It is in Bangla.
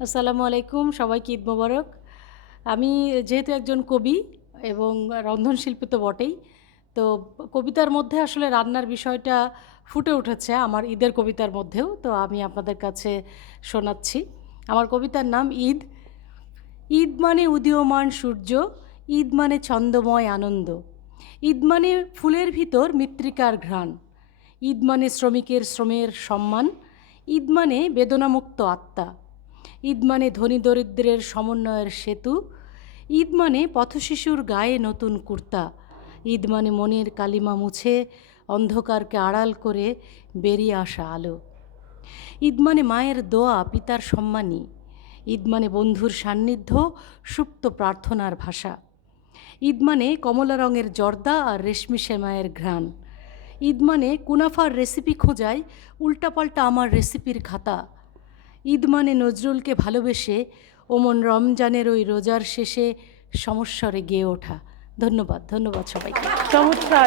আসসালামু আলাইকুম, সবাইকে ঈদ মোবারক। আমি যেহেতু একজন কবি এবং রন্ধনশিল্পী তো বটেই, তো কবিতার মধ্যে আসলে রান্নার বিষয়টা ফুটে উঠেছে আমার ঈদের কবিতার মধ্যেও। তো আমি আপনাদের কাছে শোনাচ্ছি। আমার কবিতার নাম ঈদ। ঈদ মানে উদীয়মান সূর্য, ঈদ মানে ছন্দময় আনন্দ, ঈদ মানে ফুলের ভিতর মৃত্তিকার ঘ্রাণ, ঈদ মানে শ্রমিকের শ্রমের সম্মান, ঈদ মানে বেদনামুক্ত আত্মা, ঈদ মানে ধনী দরিদ্রের সমন্বয়ের সেতু, ঈদ মানে পথশিশুর গায়ে নতুন কুর্তা, ঈদ মানে মনের কালিমা মুছে অন্ধকারকে আড়াল করে বেরিয়ে আসা আলো, ঈদ মানে মায়ের দোয়া পিতার সম্মানী, ঈদ মানে বন্ধুর সান্নিধ্য সুপ্ত প্রার্থনার ভাষা, ঈদ মানে কমলা রঙের জর্দা আর রেশমি সেমাইয়ের ঘ্রাণ, ঈদ মানে কুনাফার রেসিপি খোঁজায় উল্টাপাল্টা আমার রেসিপির খাতা, ঈদ মানে নজরুলকে ভালোবেসে ওমন রমজানের ওই রোজার শেষে সমস্বরে গেয়ে ওঠা। ধন্যবাদ সবাইকে। চমৎকার।